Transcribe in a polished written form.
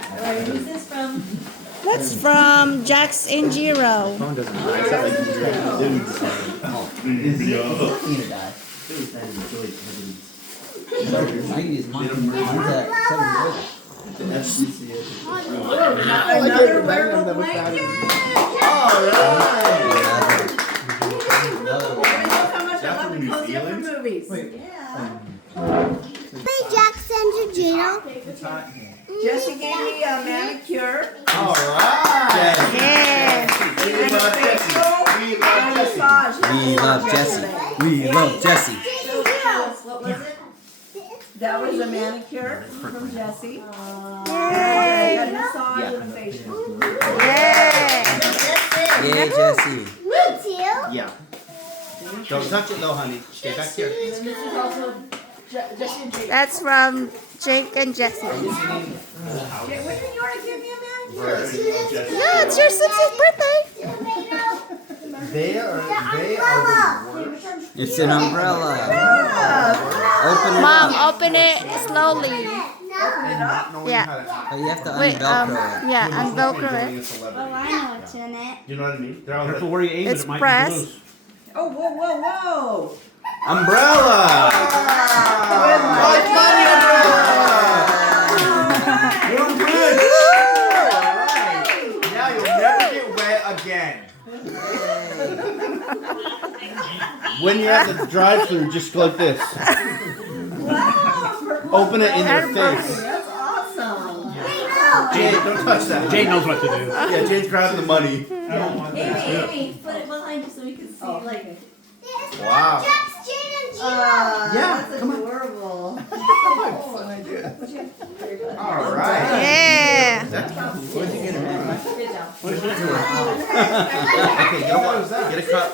Alright, who's this from? That's from Jax and Jiro. Phone doesn't ring. Sounds like I can use mine. Mine's at 7 Another wearable blanket! How much I love to cozy up for movies. Hey, Jackson and Gino. Jesse gave me a manicure. Yeah. We love Jesse. We love Jesse. What was it? That was a manicure from Jesse. Yay. And massage and facial. Yay. Yay, Jesse. Me too. Yeah. Don't touch it though, honey. Stay back here. This is also Jesse and Jake. That's from Jake and Jesse. When did you want to give me a manicure? Yeah, it's your 60th birthday. They are the worst. It's an umbrella. Open it Mom, up. open it slowly. Open it up. Knowing Yeah. how to act. Oh, you have to Wait, unvelcro it. yeah, Who was unvelcro supposed to be it. a celebrity. I know what's in it. You know what I mean? They're all Careful like, where you aim It's it, it might press. be loose. Oh, whoa, whoa, whoa. umbrella. Like money umbrella. You're good. Now you'll never get wet again. When you have the drive-through, just go like this. Open it in their face. That's awesome. Jade, don't touch that. Jade knows what to do. Yeah, Jade's grabbing the money. Amy, put it behind you so we can see, like. Wow. Jax, Gino, and Gino. Yeah, That's come on. adorable. Fun idea. All right. Yeah. That's cool. Where'd you get it, man? Good job. Okay, you know what? Get a cup.